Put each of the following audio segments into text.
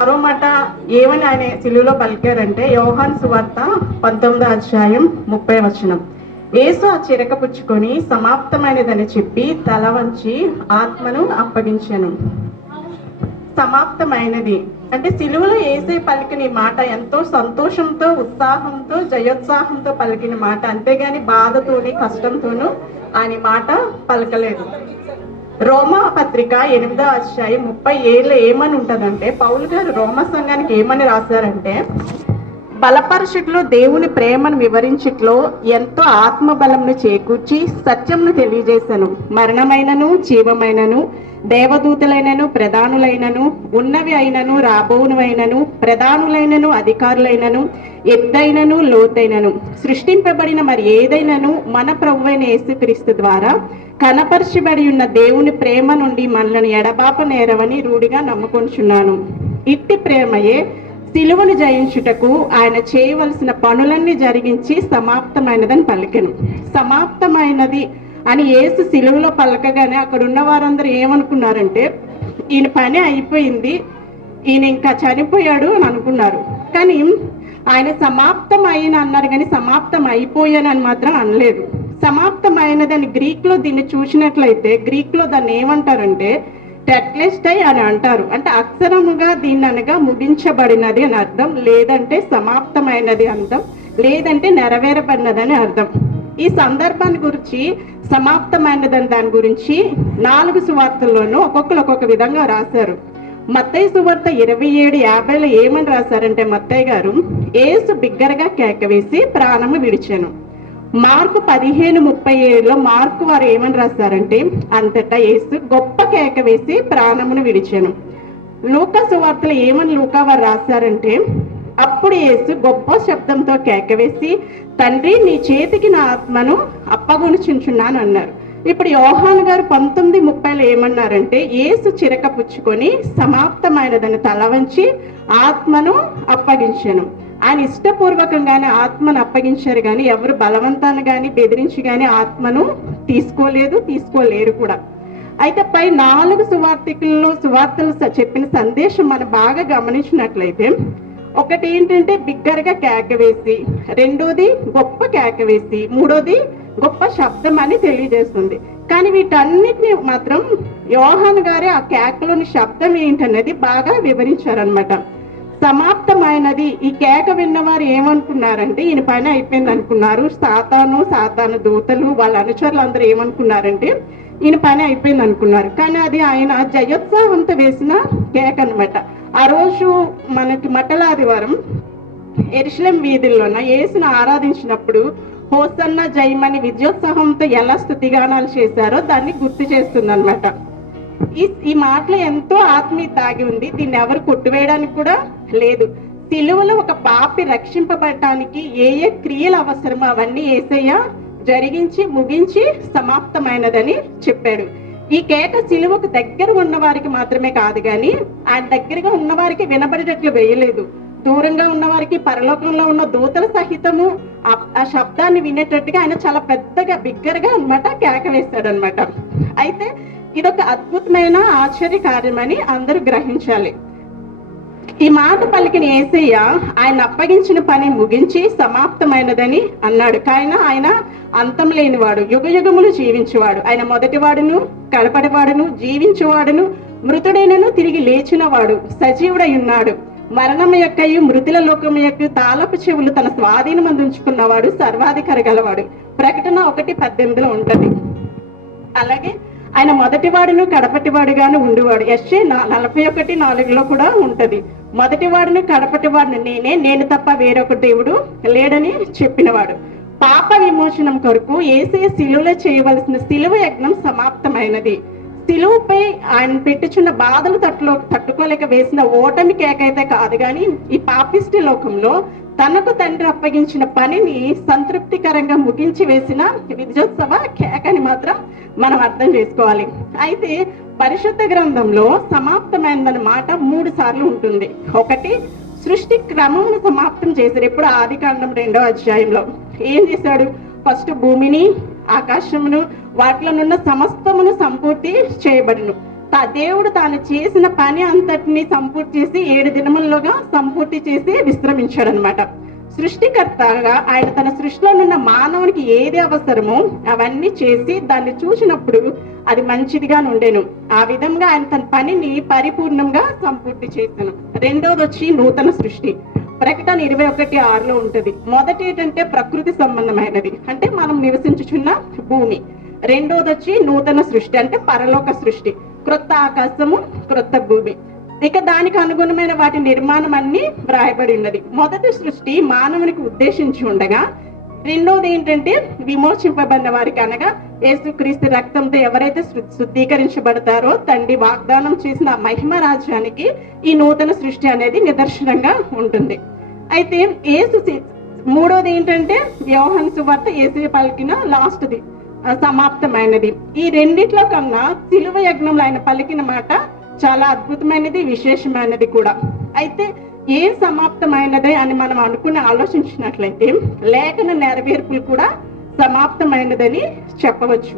మరో మాట ఏమని ఆయన సిలువలో పలికారంటే యోహాను సువార్త 19 అధ్యాయం 30 వచనం. యేసు ఆ చిరక పుచ్చుకొని సమాప్తమైనదని చెప్పి తల వంచి ఆత్మను అప్పగించెను. సమాప్తమైనది అంటే సిలువలో యేసే పలికిన ఈ మాట ఎంతో సంతోషంతో, ఉత్సాహంతో, జయోత్సాహంతో పలికిన మాట, అంతేగాని బాధతోని కష్టంతోనూ ఆయన మాట పలకలేదు. రోమా పత్రిక 8వ అధ్యాయం 37 ఏమని ఉంటదంటే, పౌలు గారు రోమా సంఘానికి ఏమని రాశారంటే, బలపరచుట్లో దేవుని ప్రేమను వివరించుట్లో ఎంతో ఆత్మబలంను చేకూర్చి సత్యంను తెలియజేశాను. మరణమైనను జీవమైనను దేవదూతలైనను ప్రధానులైనను ఉన్నవి అయినను రాబోనువైనను ప్రధానులైనను అధికారులైనను ఎద్దైనను లోతైనను సృష్టింపబడిన మరి ఏదైనను మన ప్రభువైన యేసుక్రీస్తు ద్వారా కనపరచబడి ఉన్న దేవుని ప్రేమ నుండి మనలను ఎడబాప నేరవని రూఢిగా నమ్ముకొంచున్నాను. ఇట్టి ప్రేమయే సిలువను జయించుటకు ఆయన చేయవలసిన పనులన్నీ జరిగించి సమాప్తమైనదని పలికెను. సమాప్తమైనది అని యేసు సిలువలో పలకగానే అక్కడ ఉన్న వారందరూ ఏమనుకున్నారంటే, ఈయన పని అయిపోయింది, ఈయన ఇంకా చనిపోయాడు అని అనుకున్నారు. కానీ ఆయన సమాప్తం అయిన అన్నారు, కానీ సమాప్తం అయిపోయానని మాత్రం అనలేదు. సమాప్తమైనదని గ్రీక్లో దీన్ని చూసినట్లయితే గ్రీక్లో దాన్ని ఏమంటారంటే టెట్లెస్టై అని అంటారు. అంటే అక్షరముగా దీన్ని అనగా ముగించబడినది అని అర్థం, లేదంటే సమాప్తమైనది అర్థం, లేదంటే నెరవేరబడినదని అర్థం. ఈ సందర్భాన్ని గురించి సమాప్తమైనదని దాని గురించి 4 సువార్తల్లోనూ ఒక్కొక్కరు ఒక్కొక్క విధంగా రాశారు. మత్తయి సువార్త 27:50 ఏమని రాశారంటే, మత్తయి గారు యేసు బిగ్గరగా కేకవేసి ప్రాణము విడిచెను. మార్కు 15:37 మార్కు వారు ఏమని రాశారంటే, అంతటా యేసు గొప్ప కేక వేసి ప్రాణమును విడిచెను. లూకా సువార్తలు ఏమని లూకా వారు రాశారంటే, అప్పుడు యేసు గొప్ప శబ్దంతో కేక వేసి, తండ్రి నీ చేతికి నా ఆత్మను అప్పగొనుచున్నాను అన్నారు. ఇప్పుడు యోహాను గారు 19:30 ఏమన్నారంటే, యేసు చిరక పుచ్చుకొని సమాప్తమైనదని తల వంచి ఆత్మను అప్పగించెను. ఆయన ఇష్టపూర్వకంగానే ఆత్మను అప్పగించారు, కానీ ఎవరు బలవంతాన్ని కానీ బెదిరించి కానీ ఆత్మను తీసుకోలేరు కూడా. అయితే పై 4 సువార్తలు చెప్పిన సందేశం మనం బాగా గమనించినట్లయితే, ఒకటి ఏంటంటే బిగ్గరగా కేక వేసి, రెండోది గొప్ప కేక వేసి, మూడోది గొప్ప శబ్దం అని తెలియజేస్తుంది. కానీ వీటన్నిటిని మాత్రం యోహాను గారే ఆ కేకలోని శబ్దం ఏంటన్నది బాగా వివరించారనమాట. సమాప్తమైనది ఈ కేక విన్నవారు ఏమనుకున్నారంటే, ఈయన పని అయిపోయింది అనుకున్నారు. సాతాను దూతలు వాళ్ళ అనుచరులు అందరూ ఏమనుకున్నారంటే, ఈయన పని అయిపోయింది అనుకున్నారు. కానీ అది ఆయన జయోత్సాహంతో వేసిన కేక అనమాట. ఆ రోజు మనకి మట్టలాదివారం యెరూషలేం వీధుల్లోన యేసును ఆరాధించినప్పుడు హోసన్న జయమని విజయోత్సాహంతో ఎలా స్తుతిగానాలు చేశారో దాన్ని గుర్తు చేస్తుంది అనమాట. ఈ మాటలో ఎంతో ఆత్మీయత దాగి ఉంది. దీన్ని ఎవరు కొట్టివేయడానికి కూడా లేదు. సిలువలో ఒక పాపి రక్షింపబడటానికి ఏ క్రియలు అవసరమో అవన్నీ యేసయ్య జరిగించి ముగించి సమాప్తమైనదని చెప్పాడు. ఈ కేక సిలువకు దగ్గర ఉన్న వారికి మాత్రమే కాదు, కానీ ఆయన దగ్గరగా ఉన్న వారికి వినబడేటట్లు వేయలేదు. దూరంగా ఉన్న వారికి, పరలోకంలో ఉన్న దూతల సహితము ఆ శబ్దాన్ని వినేటట్టుగా ఆయన చాలా పెద్దగా బిగ్గరగా అనమాట కేక వేశాడు అనమాట. అయితే ఇదొక అద్భుతమైన ఆశ్చర్య కార్యమని అందరూ గ్రహించాలి. ఈ మాట పలికిన యేసయ్య ఆయన అప్పగించిన పని ముగించి సమాప్తమైనదని అన్నాడు. కానీ ఆయన అంతం లేనివాడు, యుగయుగములు జీవించేవాడు. ఆయన మొదటివాడును కడపటివాడును జీవించేవాడును మృతుడైనను తిరిగి లేచినవాడు సజీవుడై ఉన్నాడు. మరణం యొక్కయు మృతుల లోకము యొక్క తాళపు చెవులు తన స్వాధీనమందు ఉంచుకున్నవాడు సర్వాధికారి గలవాడు. ప్రకటన 1:18 ఉంటది. అలాగే ఆయన మొదటివాడును కడపటివాడుగాను ఉండేవాడు. యెషయా 41:4 కూడా ఉంటది. మొదటివాడును కడపటివాడును నేనే, నేను తప్ప వేరొక దేవుడు లేడని చెప్పినవాడు. పాప విమోచనం కొరకు యేసయ్య సిలువలో చేయవలసిన సిలువ యజ్ఞం సమాప్తమైనది. సిలువపై ఆయన పెట్టుచున్న బాధలు తట్టుకోలేక వేసిన ఓటమి కేకైతే కాదు, కానీ ఈ పాపిష్టి లోకంలో తనకు తండ్రి అప్పగించిన పనిని సంతృప్తికరంగా ముగించి వేసిన విజయోత్సవ కేకని మాత్రం మనం అర్థం చేసుకోవాలి. అయితే పరిశుద్ధ గ్రంథంలో సమాప్తమైనదన్న మాట 3 సార్లు ఉంటుంది. ఒకటి, సృష్టి క్రమమును సమాప్తం చేశారు. ఎప్పుడు ఆదికాండం 2వ అధ్యాయంలో ఏం చేశాడు? ఫస్ట్ భూమిని, ఆకాశమును, వాటిలోనున్న సమస్తమును సంపూర్తి చేయబడును. దేవుడు తాను చేసిన పని అంతటిని సంపూర్తి చేసి 7 దినముల్లోగా సంపూర్తి చేసి విశ్రమించాడు అనమాట. సృష్టికర్తగా ఆయన తన సృష్టిలో ఉన్న మానవునికి ఏది అవసరమో అవన్నీ చేసి దాన్ని చూసినప్పుడు అది మంచిదిగా ఉండేను. ఆ విధంగా ఆయన తన పనిని పరిపూర్ణంగా సంపూర్తి చేశాను. రెండోది వచ్చి నూతన సృష్టి. ప్రకటన 21:6 ఉంటది. మొదటి ఏంటంటే ప్రకృతి సంబంధమైనది, అంటే మనం నివసించుచున్న భూమి. రెండోది వచ్చి నూతన సృష్టి, అంటే పరలోక సృష్టి, క్రొత్త ఆకాశము క్రొత్త భూమి. ఇక దానికి అనుగుణమైన వాటి నిర్మాణం అన్ని వ్రాయబడి ఉన్నది. మొదటి సృష్టి మానవునికి ఉద్దేశించి ఉండగా, రెండోది ఏంటంటే విమోచింపబడిన వారికి, అనగా యేసుక్రీస్తు రక్తంతో ఎవరైతే శుద్ధీకరించబడతారో తండ్రి వాగ్దానం చేసిన మహిమ రాజ్యానికి ఈ నూతన సృష్టి అనేది నిదర్శనంగా ఉంటుంది. అయితే మూడోది ఏంటంటే యోహాను సువార్త యేసు పలికిన లాస్ట్ది సమాప్తమైనది. ఈ రెండిట్లో కన్నా శిలువ యజ్ఞంలో ఆయన పలికిన మాట చాలా అద్భుతమైనది, విశేషమైనది కూడా. అయితే ఏం సమాప్తమైనదే అని మనం అనుకుని ఆలోచించినట్లయితే లేఖన నెరవేర్పులు కూడా సమాప్తమైనదని చెప్పవచ్చు.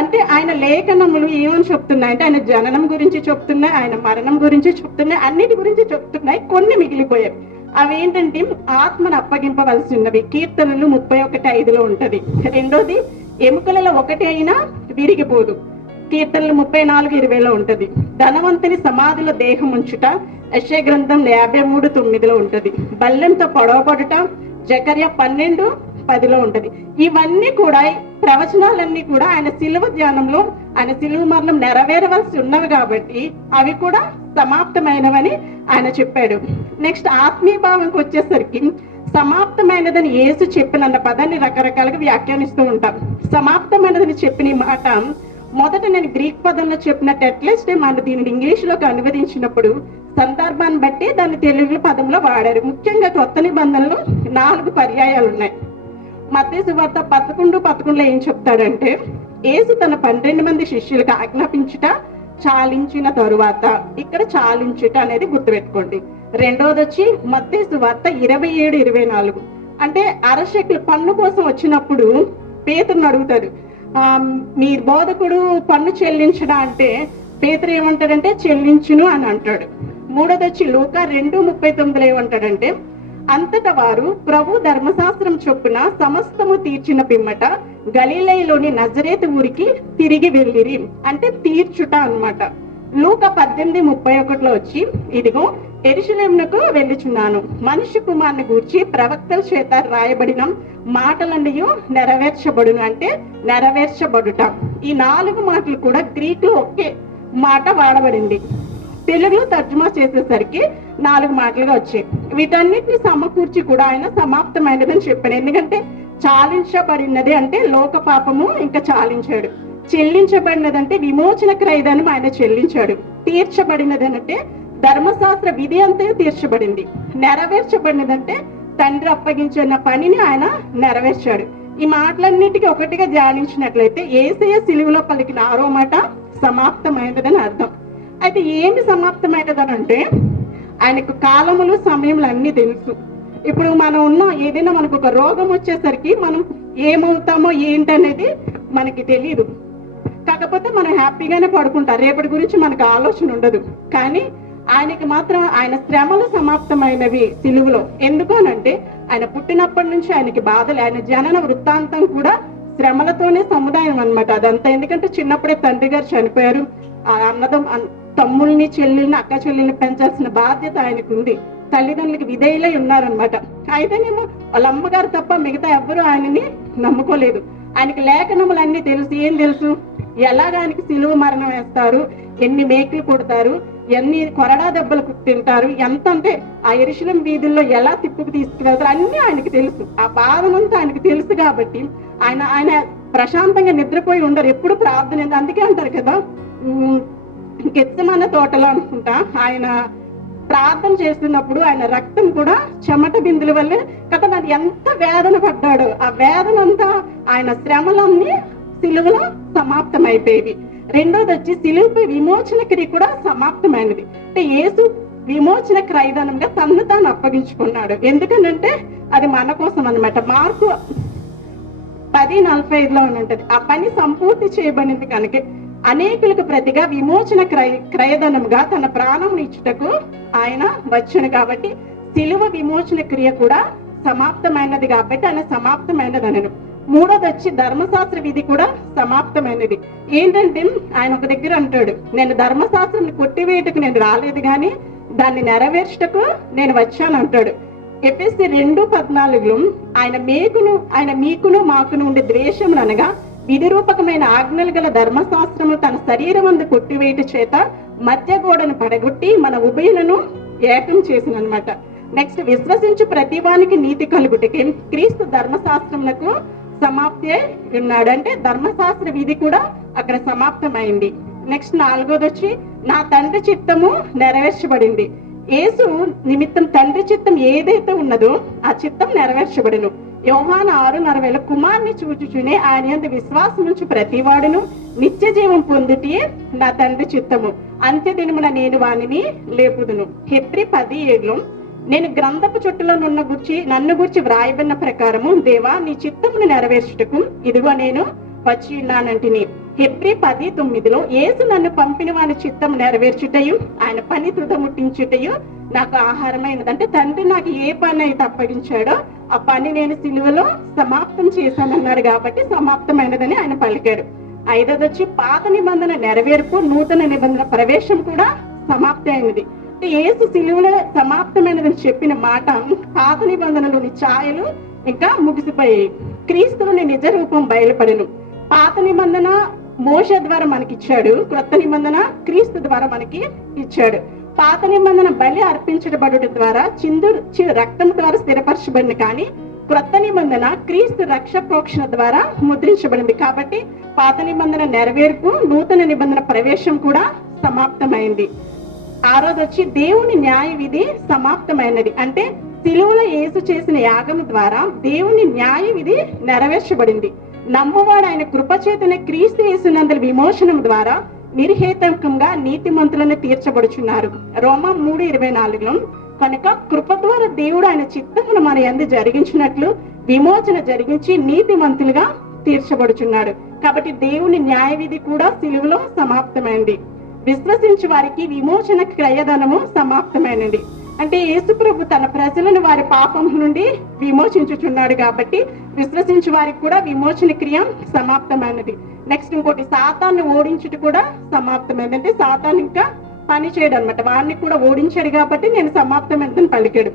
అంటే ఆయన లేఖనములు ఏమని చెప్తున్నాయి అంటే ఆయన జననం గురించి చెప్తున్నాయి, ఆయన మరణం గురించి చెప్తున్నాయి, అన్నిటి గురించి చెప్తున్నాయి. కొన్ని మిగిలిపోయాయి. అవేంటంటే ఆత్మను అప్పగింపవలసి ఉన్నవి. కీర్తనలు 31:5 ఉంటది. రెండోది ఎముకలలో ఒకటి అయినా విరిగిపోదు. కీర్తనలు 34:20 ఉంటది. ధనవంతుని సమాధిలో దేహం ఉంచుట. యెషయా గ్రంథం 53:9 ఉంటది. బల్లెంతో పొడవబడుట. జకర్యా 12:10 ఉంటది. ఇవన్నీ కూడా ప్రవచనాలన్నీ కూడా ఆయన శిలువ ధ్యానంలో ఆయన శిలువ మరణం నెరవేరవలసి ఉన్నవి కాబట్టి అవి కూడా సమాప్తమైనవని ఆయన చెప్పాడు. నెక్స్ట్ ఆత్మీయ భావంకి వచ్చేసరికి సమాప్తమైనదని యేసు చెప్పినన్న పదాన్ని రకరకాలుగా వ్యాఖ్యానిస్తూ ఉంటాం. సమాప్తమైనదని చెప్పిన మాట మొదట నేను గ్రీక్ పదంలో చెప్పినట్టు అట్లీస్ట్ మనం దీనిని ఇంగ్లీష్లోకి అనువదించినప్పుడు సందర్భాన్ని బట్టి దాన్ని తెలుగు పదంలో వాడారు. ముఖ్యంగా కొత్త నిబంధనలు 4 పర్యాయాలు ఉన్నాయి. మత్తయి సువార్త 11:11 ఏం చెప్తాడంటే, యేసు తన 12 మంది శిష్యులకు ఆజ్ఞాపించుట చాలించిన తరువాత, ఇక్కడ చాలించుట అనేది గుర్తుపెట్టుకోండి. రెండోది వచ్చి మత్తయి సువార్త 27:24, అంటే అరశెక్కులు పన్ను కోసం వచ్చినప్పుడు పేతురుని అడుగుతారు, మీ బోధకుడు పన్ను చెల్లించడా అంటే పేతురు ఏమంటాడంటే చెల్లించును అని అంటాడు. మూడోది వచ్చి లూకా 2:39 ఏమంటాడంటే, అంతటా వారు ప్రభు ధర్మశాస్త్రం చొప్పున సమస్తము తీర్చిన పిమ్మట గలిలయలోని నజరేతు ఊరికి తిరిగి వెళ్ళిరి, అంటే తీర్చుట అన్నమాట. లూకా 18:31 వచ్చి, ఇదిగో యెరూషలేమునకు వెళ్ళుచున్నాను, మనిషి కుమారుని గూర్చి ప్రవక్తల చేత రాయబడిన మాటలన్నీ నెరవేర్చబడును, అంటే నెరవేర్చబడుట. ఈ 4 మాటలు కూడా గ్రీక్ లో ఒకే మాట వాడబడింది. తెలుగులో తర్జుమా చేసేసరికి 4 మాటలుగా వచ్చాయి. వీటన్నిటిని సమకూర్చి కూడా ఆయన సమాప్తమైనదని చెప్పాడు. ఎందుకంటే చాలించబడినది అంటే లోక పాపము ఇంకా చాలించాడు, చెల్లించబడినదంటే విమోచన క్రయదానం ఆయన చెల్లించాడు, తీర్చబడినది అంటే ధర్మశాస్త్ర విధి అంతా తీర్చబడింది, నెరవేర్చబడినదంటే తండ్రి అప్పగించిన పనిని ఆయన నెరవేర్చాడు. ఈ మాటలన్నిటికీ ఒకటిగా ధ్యానించినట్లయితే యేసయ్య సిలువలో పలికిన 6వ మాట సమాప్తమైనదని అర్థం. అయితే ఏమి సమాప్తమైనదని అంటే ఆయనకు కాలములు సమయములు అన్ని తెలుసు. ఇప్పుడు మనం ఉన్న ఏదైనా మనకు ఒక రోగం వచ్చేసరికి మనం ఏమవుతామో ఏంటనేది మనకి తెలియదు. కాకపోతే మనం హ్యాపీగానే పడుకుంటాం, రేపటి గురించి మనకు ఆలోచన ఉండదు. కానీ ఆయనకి మాత్రం ఆయన శ్రమలు సమాప్తమైనవి సిలువలో. ఎందుకు అనంటే ఆయన పుట్టినప్పటి నుంచి ఆయనకి బాధలు, ఆయన జనన వృత్తాంతం కూడా శ్రమలతోనే సముదాయం అన్నమాట అదంతా. ఎందుకంటే చిన్నప్పుడే తండ్రి గారు చనిపోయారు, తమ్ముల్ని చెల్లెల్ని అక్క చెల్లెల్ని పెంచాల్సిన బాధ్యత ఆయనకు ఉంది, తల్లిదండ్రులకి విధేయులై ఉన్నారనమాట. అయితేనేమో వాళ్ళ అమ్మగారు తప్ప మిగతా ఎవ్వరూ ఆయనని నమ్ముకోలేదు. ఆయనకి లేఖనములు అన్ని తెలుసు. ఏం తెలుసు? ఎలాగ ఆయనకి సిలువ మరణం వేస్తారు, ఎన్ని మేకులు కొడతారు, ఎన్ని కొరడా దెబ్బలు తింటారు, ఎంత అంటే ఆ యెరూషలేము వీధుల్లో ఎలా తిప్పుకు తీసుకువెళ్తారు, అన్ని ఆయనకి తెలుసు. ఆ బాధనంతా ఆయనకి తెలుసు కాబట్టి ఆయన ప్రశాంతంగా నిద్రపోయి ఉండరు, ఎప్పుడు ప్రార్థన. అందుకే అంటారు కదా, గెత్సెమనే తోటలో అనుకుంటా ఆయన ప్రార్థన చేస్తున్నప్పుడు ఆయన రక్తం కూడా చెమట బిందుల వల్లే కదా నాకు ఎంత వేదన పడ్డాడు. ఆ వేదన అంతా ఆయన శ్రమలన్నీ సిలువలో సమాప్తం అయిపోయేవి. రెండోది వచ్చి సిలువపై విమోచన క్రియ కూడా సమాప్తమైనది. అంటే యేసు విమోచన క్రయదానంగా తన్ను తాను అప్పగించుకున్నాడు. ఎందుకనంటే అది మన కోసం అన్నమాట. మార్కు 10:45 ఉంటది. ఆ పని సంపూర్తి చేయబడింది కనుక అనేకులకు ప్రతిగా విమోచన క్రయధనముగా తన ప్రాణం ఇచ్చుటకు ఆయన వచ్చును. కాబట్టి సిలువ విమోచన క్రియ కూడా సమాప్తమైనది కాబట్టి ఆయన సమాప్తమైనది అనను. మూడోది వచ్చి ధర్మశాస్త్ర విధి కూడా సమాప్తమైనది. ఏంటంటే ఆయన ఒక దగ్గర అంటాడు, నేను ధర్మశాస్త్రం కొట్టివేయటకు నేను రాలేదు కానీ దాన్ని నెరవేర్చటకు నేను వచ్చాను అంటాడు. ఎఫెసీ 2:14 ఆయన మీకును మాకును ఉండే ద్వేషములు అనగా విధి రూపకమైన ఆజ్ఞలు గల ధర్మశాస్త్రము తన శరీరం అందు కొట్టివేయట చేత మధ్య గోడను పడగొట్టి మన ఉభయులను ఏకం చేసిన అనమాట. నెక్స్ట్, విశ్వసించు ప్రతివానికి నీతి కలుగుటకి క్రీస్తు ధర్మశాస్త్రములకు సమాప్తి ఉన్నాడు. అంటే ధర్మశాస్త్ర విధి కూడా అక్కడ సమాప్తమైంది. నెక్స్ట్ 4వది వచ్చి నా తండ్రి చిత్తము నెరవేర్చబడింది. యేసు నిమిత్తం తండ్రి చిత్తం ఏదైతే ఉన్నదో ఆ చిత్తం నెరవేర్చబడును. యోహాను 6:40 కుమారుని చూచుచునే ఆయన యందు విశ్వాసం నుంచి ప్రతివాడును నిత్య జీవం పొందుటే నా తండ్రి చిత్తము, అంత్య దినమున నేను వానిని లేపుదును. హెబ్రీ 10:7 నేను గ్రంథపు చుట్టలో నన్ను గుర్చి వ్రాయబడిన ప్రకారము దేవా నీ చిత్తమును నెరవేర్చుటకు ఇదిగో నేను వచ్చి ఉన్నానంటిని. హెబ్రీ 10:9 యేసు నన్ను పంపిన వాని చిత్తం నెరవేర్చుటయు ఆయన పని తుదముట్టించుటయు నాకు ఆహారమైనది. అంటే తండ్రి నాకు ఏ పని అయితే అప్పగించాడో ఆ పని నేను సిలువలో సమాప్తం చేశానన్నాడు కాబట్టి సమాప్తమైనదని ఆయన పలికాడు. 5వది వచ్చి పాత నిబంధన నెరవేర్పు నూతన నిబంధన ప్రవేశం కూడా సమాప్తి అయినది. యేసు సిలువలో సమాప్తమైనదని చెప్పిన మాట పాత నిబంధనలోని ఛాయలు ఇంకా ముగిసిపోయాయి. క్రీస్తులోని నిజ రూపం బయలుపడెను. పాత నిబంధన మోషే ద్వారా మనకి ఇచ్చాడు, క్రొత్త నిబంధన క్రీస్తు ద్వారా మనకి ఇచ్చాడు. పాత నిబంధన బలి అర్పించబడుట ద్వారా రక్తం ద్వారా స్థిరపరచబడింది, కానీ క్రొత్త నిబంధన క్రీస్తు రక్ష ప్రోక్షణ ద్వారా ముద్రించబడింది. కాబట్టి పాత నిబంధన నెరవేర్పు నూతన నిబంధన ప్రవేశం కూడా సమాప్తమైంది. 6వది వచ్చి దేవుని న్యాయ విధి సమాప్తమైనది. అంటే సిలువలో యేసు చేసిన యాగం ద్వారా దేవుని న్యాయ విధి నెరవేర్చబడింది. నమ్మువాడు ఆయన కృపచేతనే క్రీస్తు యేసునందలి విమోచనం ద్వారా నిర్హేతుకంగా నీతిమంతులను తీర్చబడుచున్నారు. రోమా 3:24 కనుక కృప ద్వారా దేవుడు ఆయన చిత్తమును మన యందు జరిగించినట్లు విమోచన జరిగించి నీతిమంతులుగా తీర్చబడుచున్నాడు. కాబట్టి దేవుని న్యాయ విధి కూడా సిలువలో సమాప్తమైంది. విశ్వసించు వారికి విమోచన క్రయధనము సమాప్తమైనది. అంటే యేసు ప్రభు తన ప్రజలను వారి పాపం నుండి విమోచించుచున్నాడు కాబట్టి విశ్వసించు వారికి కూడా విమోచన క్రియ సమాప్తమైనది. నెక్స్ట్ ఇంకోటి సాతాన్ని ఓడించుట కూడా సమాప్తమైనది. అంటే సాతాన్ ఇంకా పని చేయడం అనమాట, వారిని కూడా ఓడించాడు కాబట్టి నేను సమాప్తమైనదని పలికాడు.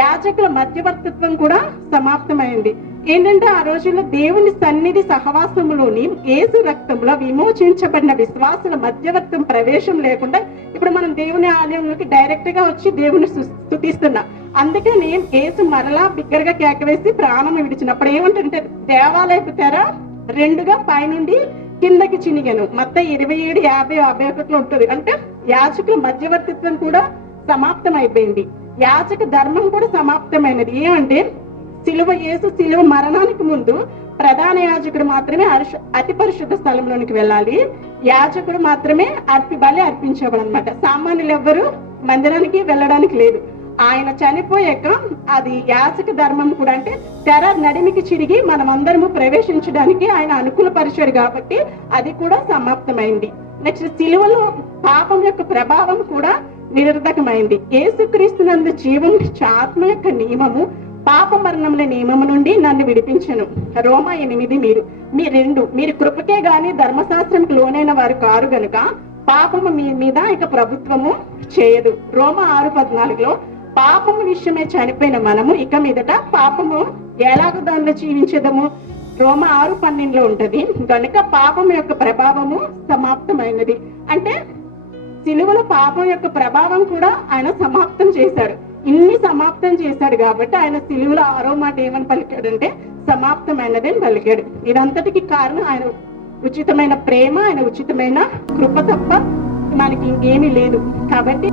యాజకుల మధ్యవర్తిత్వం కూడా సమాప్తమైంది. ఏంటంటే ఆ రోజుల్లో దేవుని సన్నిధి సహవాసములోని యేసు రక్తంలో విమోచించబడిన విశ్వాసుల మధ్యవర్తం ప్రవేశం లేకుండా ఇప్పుడు మనం దేవుని ఆలయంలోకి డైరెక్ట్ గా వచ్చి దేవుని స్తుతిస్తున్నాం. అందుకని యేసు మరలా బిగ్గరగా కేకవేసి ప్రాణం విడిచినప్పుడు ఏమంటుంటే దేవాలయపు తెర 2గా పైనుండి కిందకి చినిగాను. మత్తయి 27:50-51 ఉంటుంది. అంటే యాజకుల మధ్యవర్తిత్వం కూడా సమాప్తం అయిపోయింది. యాజక ధర్మం కూడా సమాప్తమైనది. ఏమంటే యేసు సిలువ మరణానికి ముందు ప్రధాన యాజకుడు మాత్రమే అతి పరిశుద్ధ స్థలంలోనికి వెళ్ళాలి. యాజకుడు మాత్రమే బలి అర్పించేవాడనమాట. సామాన్యులు ఎవ్వరు మందిరానికి వెళ్ళడానికి లేదు. ఆయన చనిపోయాక అది యాజక ధర్మం కూడా, అంటే తెర నడిమికి చిరిగి మనమందరము ప్రవేశించడానికి ఆయన అనుకూలపరిచాడు కాబట్టి అది కూడా సమాప్తమైంది. నెక్స్ట్ సిలువలో పాపం యొక్క ప్రభావం కూడా నిరర్ధకమైంది. యేసుక్రీస్తునందు జీవం ఆత్మ యొక్క నియమము పాప మరణముల నియమము నుండి నన్ను విడిపించను. రోమా 8 మీరు కృపకే గాని ధర్మశాస్త్రంకి లోనైన వారు కారు గనుక పాపము మీ మీద ఇక ప్రభుత్వము చేయదు. రోమా 6:14 పాపము విషయమే చనిపోయిన మనము ఇక మీదట పాపము ఎలాగ దానిలో జీవించదము. రోమా 6:12 ఉంటది. కనుక పాపం యొక్క ప్రభావము సమాప్తమైనది. అంటే సిలువలో పాపం యొక్క ప్రభావం కూడా ఆయన సమాప్తం చేశాడు. ఇన్ని సమాప్తం చేశాడు కాబట్టి ఆయన సిలువలో 6వ మాట ఏమని పలికాడంటే సమాప్తమైనది అని పలికాడు. ఇదంతటికి కారణం ఆయన ఉచితమైన ప్రేమ, ఆయన ఉచితమైన కృప తప్ప మనకి ఇంకేమీ లేదు. కాబట్టి